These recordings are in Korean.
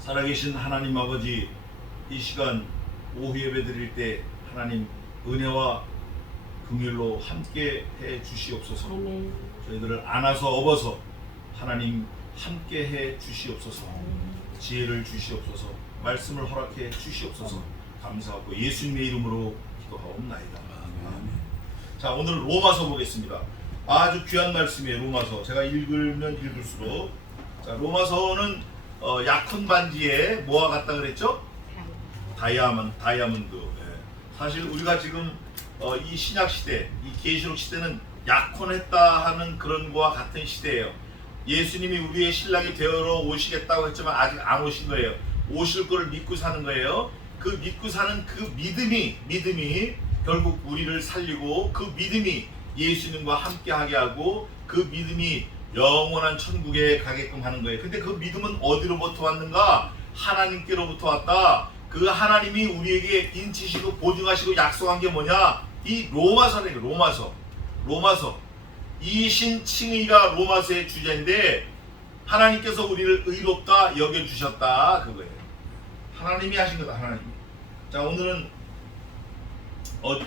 살아계신 하나님 아버지, 이 시간 오후 예배 드릴 때 하나님 은혜와 긍휼로 함께 해 주시옵소서. 아멘. 저희들을 안아서 업어서 하나님 함께 해 주시옵소서. 지혜를 주시옵소서. 말씀을 허락해 주시옵소서. 감사하고 예수님의 이름으로 기도하옵나이다. 아멘. 자, 오늘 로마서 보겠습니다. 아주 귀한 말씀이에요. 로마서. 제가 읽으면 읽을수록, 자, 로마서는 약혼 반지에 뭐와 같다 그랬죠? 다이아몬드. 예. 사실 우리가 지금 이 신약 시대, 이 계시록 시대는 약혼했다 하는 그런 거와 같은 시대예요. 예수님이 우리의 신랑이 되어 오시겠다고 했지만 아직 안 오신 거예요. 오실 거를 믿고 사는 거예요. 그 믿고 사는 그 믿음이 결국 우리를 살리고, 그 믿음이 예수님과 함께하게 하고, 그 믿음이 영원한 천국에 가게끔 하는 거예요. 근데 그 믿음은 어디로부터 왔는가? 하나님께로부터 왔다. 그 하나님이 우리에게 인치시고 보증하시고 약속한 게 뭐냐? 이 로마서네. 로마서. 이신칭의가 로마서의 주제인데, 하나님께서 우리를 의롭다 여겨주셨다, 그거예요. 하나님이 하신 거다. 하나님이. 자, 오늘은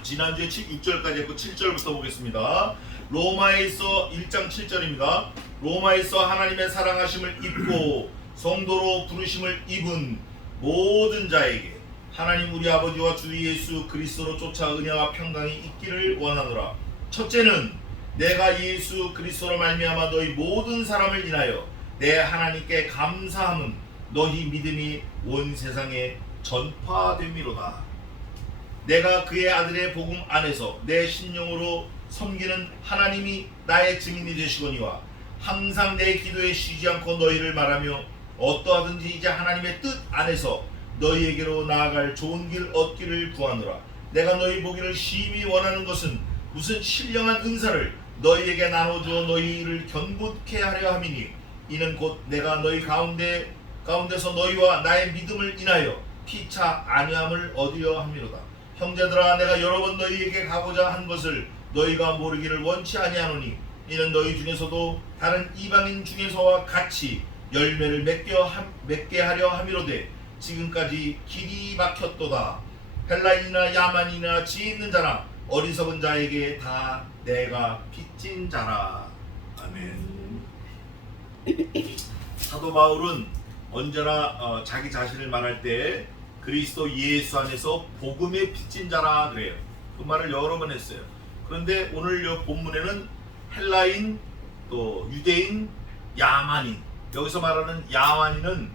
지난주에 6절까지 했고 7절부터 보겠습니다. 로마에서 1장 7절입니다. 로마에서 하나님의 사랑하심을 입고 성도로 부르심을 입은 모든 자에게 하나님 우리 아버지와 주 예수 그리스도로 쫓아 은혜와 평강이 있기를 원하노라. 첫째는 내가 예수 그리스도로 말미암아 너희 모든 사람을 인하여 내 하나님께 감사함은 너희 믿음이 온 세상에 전파됨이로다. 내가 그의 아들의 복음 안에서 내 심령으로 섬기는 하나님이 나의 증인이 되시거니와 항상 내 기도에 쉬지 않고 너희를 말하며 어떠하든지 이제 하나님의 뜻 안에서 너희에게로 나아갈 좋은 길 얻기를 구하노라. 내가 너희 보기를 심히 원하는 것은 무슨 신령한 은사를 너희에게 나눠주어 너희를 견고케 하려 함이니, 이는 곧 내가 너희 가운데서 너희와 나의 믿음을 인하여 피차 안위함을 얻으려 함이로다. 형제들아, 내가 여러 번 너희에게 가고자 한 것을 너희가 모르기를 원치 아니하노니, 이는 너희 중에서도 다른 이방인 중에서와 같이 열매를 맺게 하려 함이로되 지금까지 길이 막혔도다. 헬라인이나 야만이나 지혜 있는 자나 어리석은 자에게 다 내가 빚진 자라. 아멘. 사도 바울은 언제나 자기 자신을 말할 때 그리스도 예수 안에서 복음의 빚진 자라 그래요. 그 말을 여러 번 했어요. 그런데 오늘 이 본문에는 헬라인, 또 유대인, 야만인, 여기서 말하는 야만인은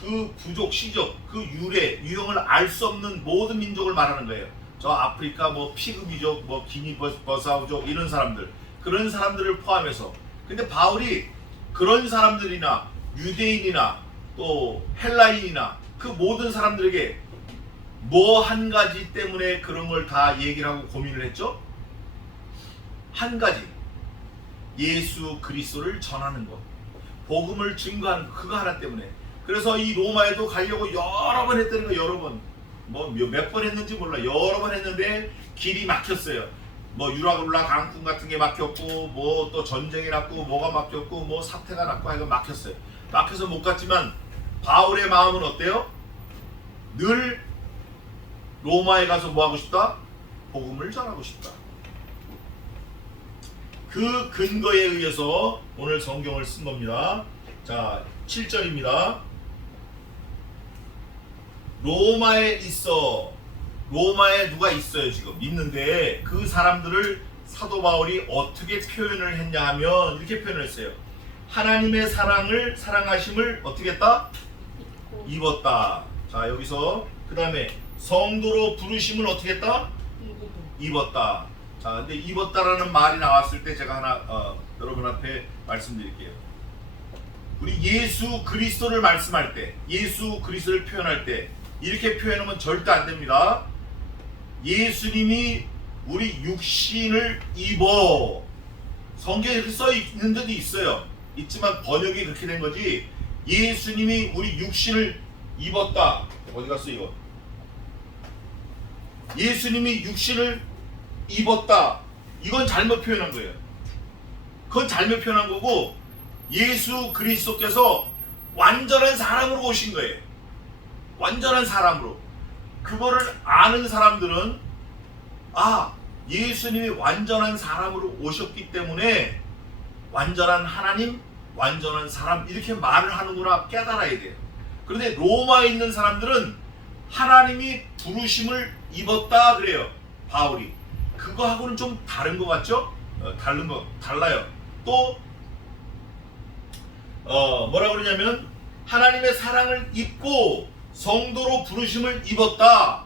그 부족, 시족, 그 유형을 알 수 없는 모든 민족을 말하는 거예요. 저 아프리카 뭐 피그미족, 뭐 기니버사우족 이런 사람들, 그런 사람들을 포함해서. 근데 바울이 그런 사람들이나 유대인이나 또 헬라인이나 그 모든 사람들에게 뭐 한 가지 때문에 그런 걸 다 얘기를 하고 고민을 했죠? 한 가지. 예수 그리스도를 전하는 것, 복음을 증거하는 것, 그거 하나 때문에. 그래서 이 로마에도 가려고 여러 번 했다는 거. 여러 번, 뭐 몇 번 했는지 몰라. 여러 번 했는데 길이 막혔어요. 뭐 유라굴라 강풍 같은 게 막혔고, 뭐 또 전쟁이 났고, 뭐가 막혔고, 뭐 사태가 났고 하여간 막혔어요. 막혀서 못 갔지만 바울의 마음은 어때요? 늘 로마에 가서 뭐 하고 싶다? 복음을 전하고 싶다. 그 근거에 의해서 오늘 성경을 쓴 겁니다. 자, 7절입니다. 로마에 누가 있어요. 지금 있는데 그 사람들을 사도 바울이 어떻게 표현을 했냐 하면 이렇게 표현을 했어요. 하나님의 사랑하심을 어떻게 했다? 입었다. 자, 여기서 그 다음에 성도로 부르심을 어떻게 했다? 입었다. 자, 근데 입었다라는 말이 나왔을 때 제가 하나 여러분 앞에 말씀드릴게요. 우리 예수 그리스도를 말씀할 때, 예수 그리스도를 표현할 때 이렇게 표현하면 절대 안 됩니다. 예수님이 우리 육신을 입어. 성경에 이렇게 써 있는 데도 있어요. 있지만 번역이 그렇게 된 거지. 예수님이 우리 육신을 입었다. 어디 갔어 이거? 예수님이 육신을 입었다. 이건 잘못 표현한 거예요. 그건 잘못 표현한 거고, 예수 그리스도께서 완전한 사람으로 오신 거예요. 완전한 사람으로. 그거를 아는 사람들은 예수님이 완전한 사람으로 오셨기 때문에 완전한 하나님, 완전한 사람 이렇게 말을 하는구나 깨달아야 돼요. 그런데 로마에 있는 사람들은 하나님이 부르심을 입었다 그래요. 바울이. 그거하고는 좀 다른 것 같죠? 달라요. 또 뭐라 그러냐면 하나님의 사랑을 입고 성도로 부르심을 입었다.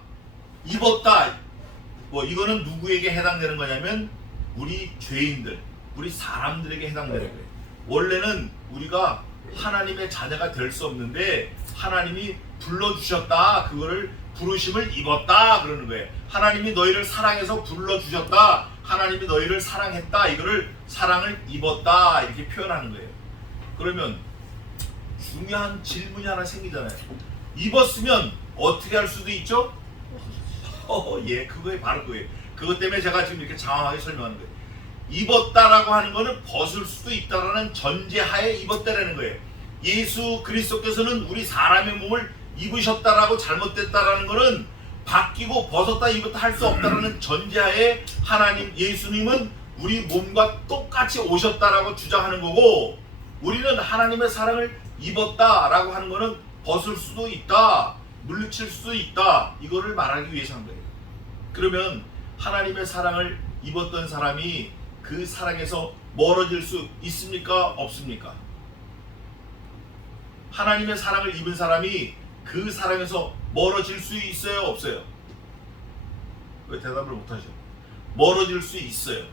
뭐 이거는 누구에게 해당되는 거냐면 우리 죄인들, 우리 사람들에게 해당되는 거예요. 원래는 우리가 하나님의 자녀가 될 수 없는데 하나님이 불러주셨다. 그거를 부르심을 입었다 그러는 거예요. 하나님이 너희를 사랑해서 불러주셨다. 하나님이 너희를 사랑했다. 이거를 사랑을 입었다 이렇게 표현하는 거예요. 그러면 중요한 질문이 하나 생기잖아요. 입었으면 어떻게 할 수도 있죠? 예, 그거에 바로 그거예요. 그것 때문에 제가 지금 이렇게 장황하게 설명하는 거예요. 입었다라고 하는 거는 벗을 수도 있다라는 전제하에 입었다라는 거예요. 예수 그리스도께서는 우리 사람의 몸을 입으셨다라고 잘못됐다라는 거는 바뀌고 벗었다 입었다 할 수 없다라는 전제하에 하나님 예수님은 우리 몸과 똑같이 오셨다라고 주장하는 거고, 우리는 하나님의 사랑을 입었다라고 하는 거는 벗을 수도 있다, 물리칠 수도 있다, 이거를 말하기 위해서 한 거예요. 그러면 하나님의 사랑을 입었던 사람이 그 사랑에서 멀어질 수 있습니까? 없습니까? 하나님의 사랑을 입은 사람이 그 사랑에서 멀어질 수 있어요? 없어요? 왜 대답을 못하죠? 멀어질 수 있어요.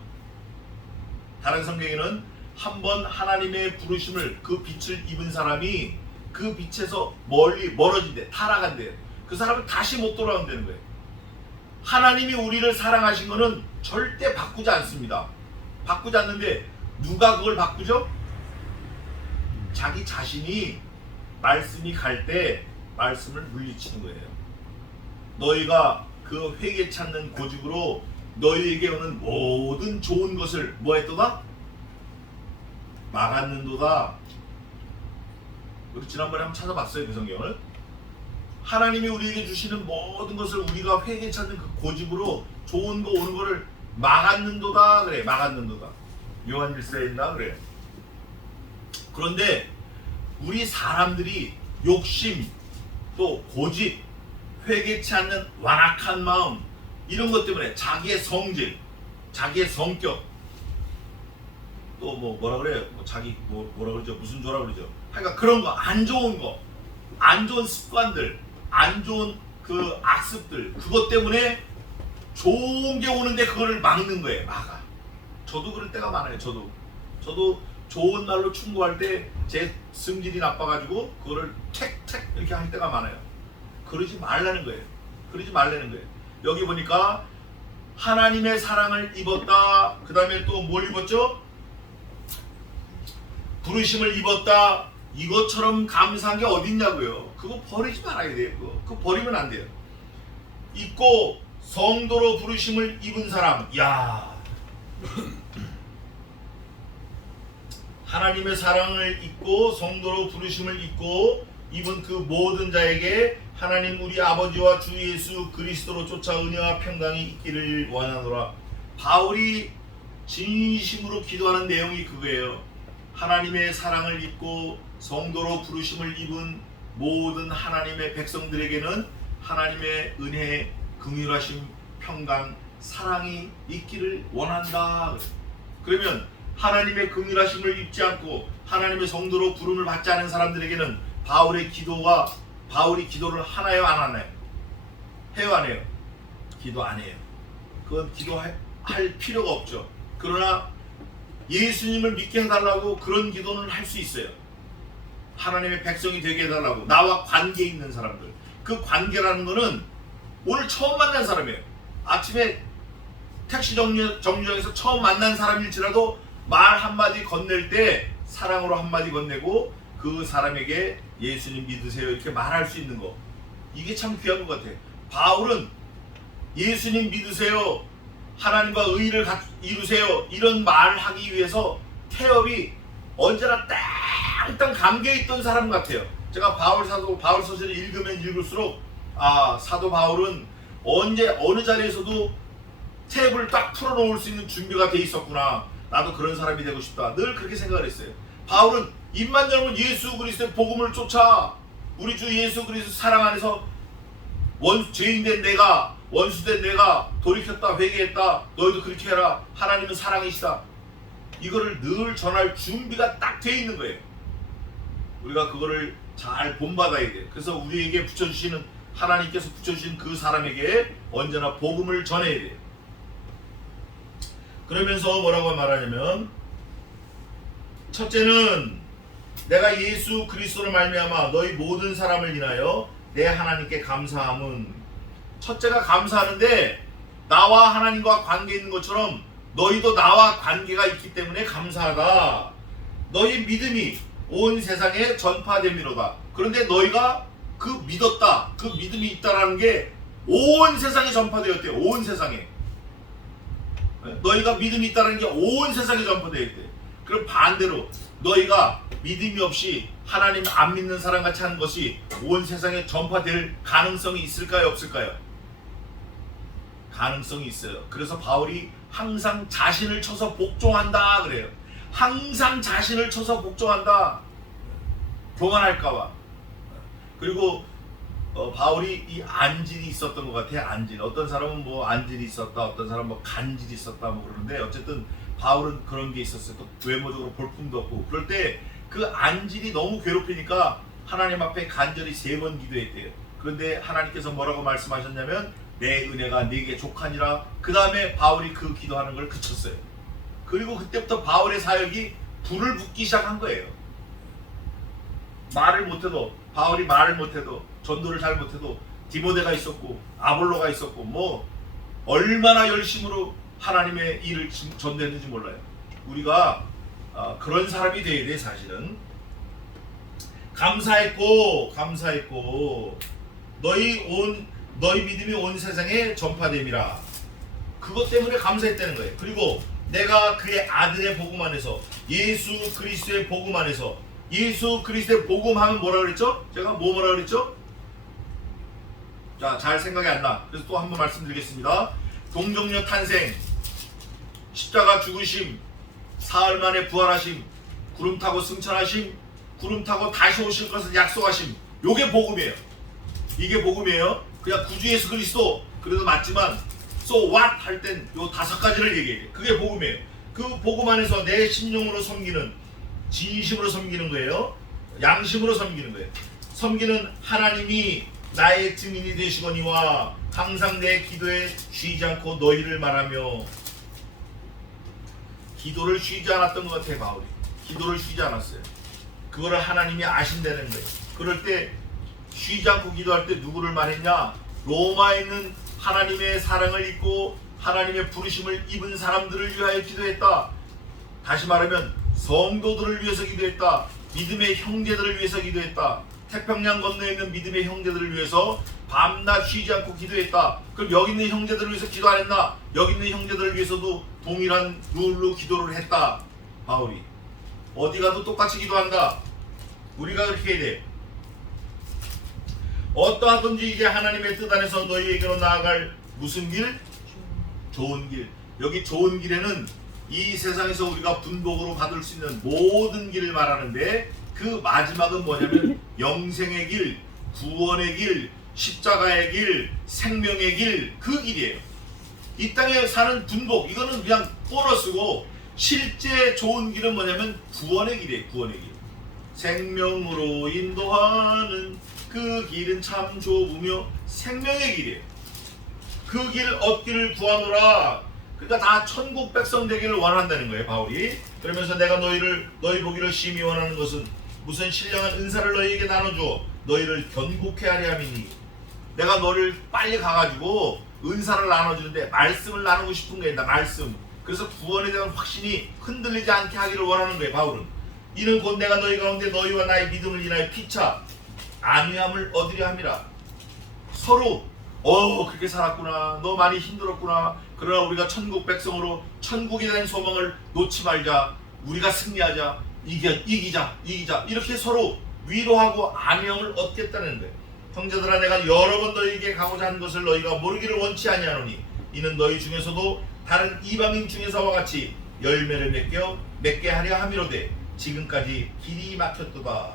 다른 성경에는 한번 하나님의 부르심을, 그 빛을 입은 사람이 그 빛에서 멀리 멀어진대, 타락한대요. 그 사람은 다시 못 돌아온다는 거예요. 하나님이 우리를 사랑하신 거는 절대 바꾸지 않습니다. 바꾸지 않는데 누가 그걸 바꾸죠? 자기 자신이 말씀이 갈 때 말씀을 물리치는 거예요. 너희가 그 회개 찾는 고집으로 너희에게 오는 모든 좋은 것을 뭐 했도다? 막았는도다. 우리 지난번에 한번 찾아봤어요, 그 성경을. 하나님이 우리에게 주시는 모든 것을 우리가 회개 찾는 그 고집으로 좋은 거 오는 거를 막았는도다 그래. 막았는도다. 요한일서에 있나 그래. 그런데 우리 사람들이 욕심, 또 고집, 회개치 않는 완악한 마음, 이런 것 때문에 자기의 성질, 자기의 성격, 또 뭐라 그래요? 뭐라 그러죠? 무슨 조라 그러죠? 그러니까 그런 거, 안 좋은 거, 안 좋은 습관들, 안 좋은 그 악습들, 그것 때문에 좋은 게 오는데 그거를 막는 거예요. 막아. 저도 그럴 때가 많아요. 저도 좋은 말로 충고할 때 제 성질이 나빠가지고 그거를 택택 이렇게 할 때가 많아요. 그러지 말라는 거예요. 그러지 말라는 거예요. 여기 보니까 하나님의 사랑을 입었다. 그 다음에 또 뭘 입었죠? 부르심을 입었다. 이것처럼 감사한 게 어딨냐고요. 그거 버리지 말아야 돼요. 그거 버리면 안 돼요. 입고 성도로 부르심을 입은 사람. 야, 하나님의 사랑을 입고 성도로 부르심을 입고 입은 그 모든 자에게 하나님 우리 아버지와 주 예수 그리스도로 쫓아 은혜와 평강이 있기를 원하노라. 바울이 진심으로 기도하는 내용이 그거예요. 하나님의 사랑을 입고 성도로 부르심을 입은 모든 하나님의 백성들에게는 하나님의 은혜, 긍휼하심, 평강, 사랑이 있기를 원한다. 그러면 하나님의 긍휼하심을 입지 않고 하나님의 성도로 부름을 받지 않은 사람들에게는 바울이 기도를 하나요, 안 하나요? 해요, 안 해요? 기도 안 해요. 그건 기도할 필요가 없죠. 그러나 예수님을 믿게 해달라고 그런 기도는 할 수 있어요. 하나님의 백성이 되게 해달라고, 나와 관계 있는 사람들. 그 관계라는 거는 오늘 처음 만난 사람이에요. 아침에 택시 정류장에서 처음 만난 사람일지라도 말 한마디 건넬 때 사랑으로 한마디 건네고 그 사람에게 예수님 믿으세요 이렇게 말할 수 있는 거, 이게 참 귀한 것 같아요. 바울은 예수님 믿으세요, 하나님과 의를 이루세요 이런 말을 하기 위해서 태엽이 언제나 땅땅 감겨있던 사람 같아요. 제가 바울 서신을 읽으면 읽을수록 사도 바울은 언제 어느 자리에서도 탭을 딱 풀어놓을 수 있는 준비가 돼 있었구나. 나도 그런 사람이 되고 싶다. 늘 그렇게 생각을 했어요. 바울은 입만 열면 예수 그리스도의 복음을 쫓아 우리 주 예수 그리스도 사랑 안에서 죄인된 내가 원수된 내가 돌이켰다 회개했다 너희도 그렇게 해라 하나님은 사랑이시다 이거를 늘 전할 준비가 딱 돼 있는 거예요. 우리가 그거를 잘 본받아야 돼요. 그래서 우리에게 붙여주시는 하나님께서 붙여주신 그 사람에게 언제나 복음을 전해야 돼요. 그러면서 뭐라고 말하냐면 첫째는 내가 예수 그리스도로 말미암아 너희 모든 사람을 인하여 내 하나님께 감사함은 첫째가 감사하는데 나와 하나님과 관계 있는 것처럼 너희도 나와 관계가 있기 때문에 감사하다. 너희 믿음이 온 세상에 전파됨이로다. 그런데 너희가 그 믿었다. 그 믿음이 있다라는 게 온 세상에 전파되었대요. 온 세상에. 너희가 믿음이 있다는 게 온 세상에 전파되었대. 그럼 반대로 너희가 믿음이 없이 하나님 안 믿는 사람같이 하는 것이 온 세상에 전파될 가능성이 있을까요? 없을까요? 가능성이 있어요. 그래서 바울이 항상 자신을 쳐서 복종한다 그래요. 항상 자신을 쳐서 복종한다. 교만할까봐. 그리고 바울이 이 안질이 있었던 것 같아요. 안질. 어떤 사람은 뭐 안질이 있었다, 어떤 사람은 뭐 간질이 있었다 뭐 그러는데 어쨌든 바울은 그런 게 있었어요. 또 외모적으로 볼품도 없고. 그럴 때 그 안질이 너무 괴롭히니까 하나님 앞에 간절히 3번 기도했대요. 그런데 하나님께서 뭐라고 말씀하셨냐면 내 은혜가 네게 족하니라. 그 다음에 바울이 그 기도하는 걸 그쳤어요. 그리고 그때부터 바울의 사역이 불을 붙기 시작한 거예요. 말을 못해도 바울이 말을 못해도 전도를 잘 못해도 디모데가 있었고 아볼로가 있었고 뭐 얼마나 열심으로 하나님의 일을 전도했는지 몰라요. 우리가 그런 사람이 돼야 돼. 사실은 감사했고 너희 믿음이 온 세상에 전파됨이라. 그것 때문에 감사했다는 거예요. 그리고 내가 그의 아들의 복음 안에서 예수 그리스도의 복음 안에서 예수 그리스도의 복음 하면 뭐라 그랬죠? 제가 뭐라 그랬죠? 자, 잘 생각이 안 나. 그래서 또 한번 말씀드리겠습니다. 동정녀 탄생, 십자가 죽으심, 사흘 만에 부활하심, 구름 타고 승천하심, 구름 타고 다시 오실 것을 약속하심. 요게 복음이에요. 이게 복음이에요. 그냥 구주 예수 그리스도 그래도 맞지만 so what 할 땐 요 5가지를 얘기해요. 그게 복음이에요. 그 복음 안에서 내 심령으로 섬기는, 진심으로 섬기는 거예요. 양심으로 섬기는 거예요. 섬기는 하나님이 나의 증인이 되시거니와 항상 내 기도에 쉬지 않고 너희를 말하며. 기도를 쉬지 않았던 것 같아요. 바울이 기도를 쉬지 않았어요. 그거를 하나님이 아신다는 거예요. 그럴 때 쉬지 않고 기도할 때 누구를 말했냐? 로마에 있는 하나님의 사랑을 입고 하나님의 부르심을 입은 사람들을 위하여 기도했다. 다시 말하면 성도들을 위해서 기도했다. 믿음의 형제들을 위해서 기도했다. 태평양 건너에 있는 믿음의 형제들을 위해서 밤낮 쉬지 않고 기도했다. 그럼 여기 있는 형제들을 위해서 기도 안 했나? 여기 있는 형제들을 위해서도 동일한 룰로 기도를 했다. 바울이 어디 가도 똑같이 기도한다. 우리가 그렇게 해야 돼. 어떠하든지 이제 하나님의 뜻 안에서 너희에게로 나아갈 무슨 길? 좋은 길. 여기 좋은 길에는 이 세상에서 우리가 분복으로 받을 수 있는 모든 길을 말하는데 그 마지막은 뭐냐면 영생의 길, 구원의 길, 십자가의 길, 생명의 길, 그 길이에요. 이 땅에 사는 분복, 이거는 그냥 보너스고 실제 좋은 길은 뭐냐면 구원의 길이에요. 구원의 길. 생명으로 인도하는 그 길은 참 좁으며 생명의 길이에요. 그 길 얻기를 구하노라. 그러니까 다 천국 백성 되기를 원한다는 거예요. 바울이. 그러면서 내가 너희 보기를 심히 원하는 것은 무슨 신령한 은사를 너희에게 나눠주어 너희를 견고케 하려 함이니. 내가 너를 빨리 가가지고 은사를 나눠주는데 말씀을 나누고 싶은 거예요. 말씀. 그래서 구원에 대한 확신이 흔들리지 않게 하기를 원하는 거예요. 바울은. 이는 곧 내가 너희 가운데 너희와 나의 믿음을 인하여 피차 안위함을 얻으려 함이라. 서로 그렇게 살았구나. 너 많이 힘들었구나. 그러나 우리가 천국 백성으로 천국에 대한 소망을 놓지 말자. 우리가 승리하자. 이기자. 이렇게 서로 위로하고 안녕을 얻겠다는 거예요. 형제들아, 내가 여러 번 너희에게 가고자 한 것을 너희가 모르기를 원치 아니하노니 이는 너희 중에서도 다른 이방인 중에서와 같이 열매를 맺게 하려 함이로되 지금까지 길이 막혔도다.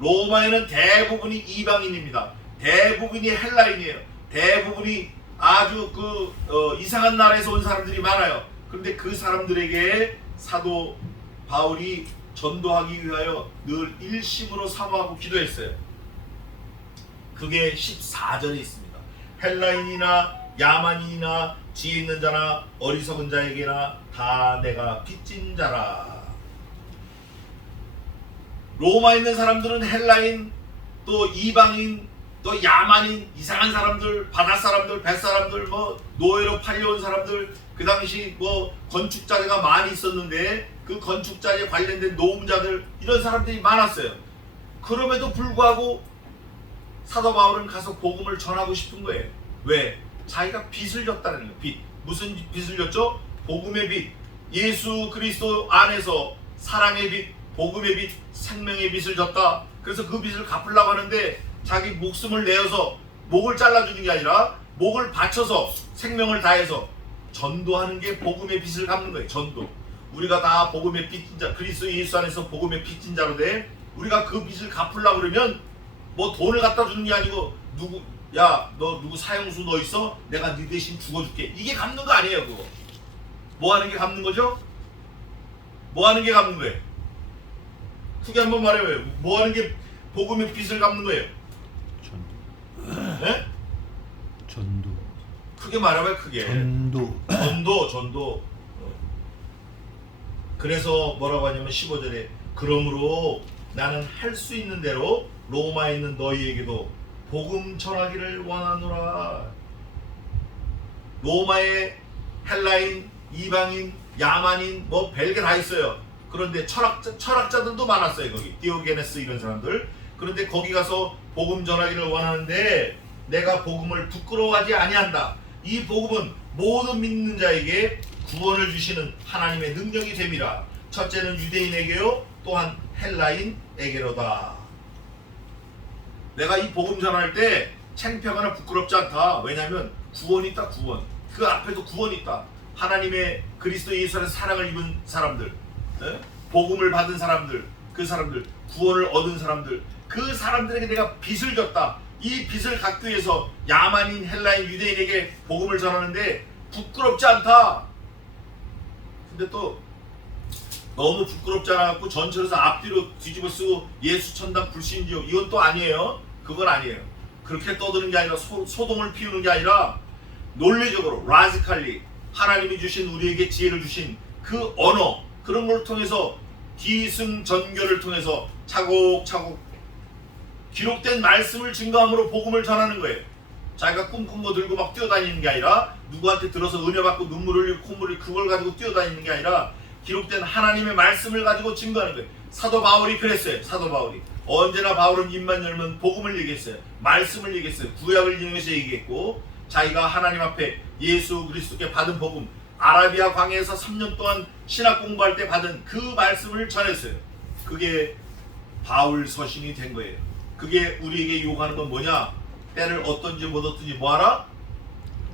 로마에는 대부분이 이방인입니다. 대부분이 헬라인이에요. 대부분이 아주 이상한 나라에서 온 사람들이 많아요. 그런데 그 사람들에게 사도 바울이 전도하기 위하여 늘 일심으로 사모하고 기도했어요. 그게 14절에 있습니다. 헬라인이나 야만인이나 지혜 있는 자나 어리석은 자에게나 다 내가 빚진 자라. 로마에 있는 사람들은 헬라인, 또 이방인, 또 야만인, 이상한 사람들, 바다 사람들, 배 사람들, 노예로 팔려온 사람들, 그 당시 건축자재가 많이 있었는데 그 건축자재 관련된 노무자들, 이런 사람들이 많았어요. 그럼에도 불구하고 사도 바울은 가서 복음을 전하고 싶은 거예요. 왜? 자기가 빚을 졌다는 거예요. 빚. 무슨 빚을 졌죠? 복음의 빚. 예수 그리스도 안에서 사랑의 빚, 복음의 빚, 생명의 빚을 졌다. 그래서 그 빚을 갚으려고 하는데 자기 목숨을 내어서 목을 잘라주는 게 아니라 목을 바쳐서 생명을 다해서 전도하는 게 복음의 빚을 갚는 거예요. 전도. 우리가 다 복음의 빚진 자, 그리스도 예수 안에서 복음의 빚진 자로 돼. 우리가 그 빚을 갚으려고 그러면 돈을 갖다 주는 게 아니고 너 누구 사형수 너 있어? 내가 네 대신 죽어줄게. 이게 갚는 거 아니에요. 그거. 뭐 하는 게 갚는 거죠? 뭐 하는 게 갚는 거예요? 크게 한번 말해봐요. 뭐 하는 게 복음의 빚을 갚는 거예요? 전도. 네? 전도. 크게 말해봐요. 크게. 전도. 그래서 뭐라고 하냐면 15절에 그러므로 나는 할 수 있는 대로 로마에 있는 너희에게도 복음 전하기를 원하노라. 로마에 헬라인, 이방인, 야만인, 별게 다 있어요. 그런데 철학자들도 많았어요. 거기 디오게네스 이런 사람들. 그런데 거기 가서 복음 전하기를 원하는데 내가 복음을 부끄러워하지 아니한다. 이 복음은 모든 믿는 자에게 구원을 주시는 하나님의 능력이 됨이라. 첫째는 유대인에게요, 또한 헬라인에게로다. 내가 이 복음 전할 때 창피하거나 부끄럽지 않다. 왜냐하면 구원이 있다. 구원. 그 앞에도 구원이 있다. 하나님의 그리스도 예수 안에서 사랑을 입은 사람들, 복음을 받은 사람들, 그 사람들, 구원을 얻은 사람들, 그 사람들에게 내가 빚을 졌다. 이 빚을 갚기 위해서 야만인, 헬라인, 유대인에게 복음을 전하는데 부끄럽지 않다. 근데 또 너무 부끄럽지 않아갖고 전철에서 앞뒤로 뒤집어 쓰고 예수 천당 불신지옥, 이건 또 아니에요. 그건 아니에요. 그렇게 떠드는 게 아니라 소동을 피우는 게 아니라 논리적으로 라지칼리 하나님이 주신, 우리에게 지혜를 주신 그 언어, 그런 걸 통해서 기승전결을 통해서 차곡차곡 기록된 말씀을 증거함으로 복음을 전하는 거예요. 자기가 꿈꾼 거 들고 막 뛰어다니는 게 아니라, 누구한테 들어서 은혜 받고 눈물 흘리고 콧물 흘리고 그걸 가지고 뛰어다니는 게 아니라 기록된 하나님의 말씀을 가지고 증거하는 거예요. 사도 바울이 그랬어요. 사도 바울이 언제나 바울은 입만 열면 복음을 얘기했어요. 말씀을 얘기했어요. 구약을 이용해서 얘기했고, 자기가 하나님 앞에 예수 그리스도께 받은 복음, 아라비아 광야에서 3년 동안 신학 공부할 때 받은 그 말씀을 전했어요. 그게 바울 서신이 된 거예요. 그게 우리에게 요구하는 건 뭐냐? 때를 얻든지 못 얻든지 뭐하라?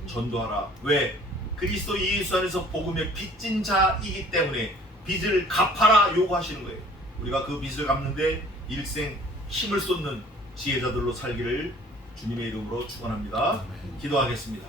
전도하라. 왜? 그리스도 예수 안에서 복음의 빚진 자이기 때문에 빚을 갚아라 요구하시는 거예요. 우리가 그 빚을 갚는데 일생 힘을 쏟는 지혜자들로 살기를 주님의 이름으로 축원합니다. 기도하겠습니다.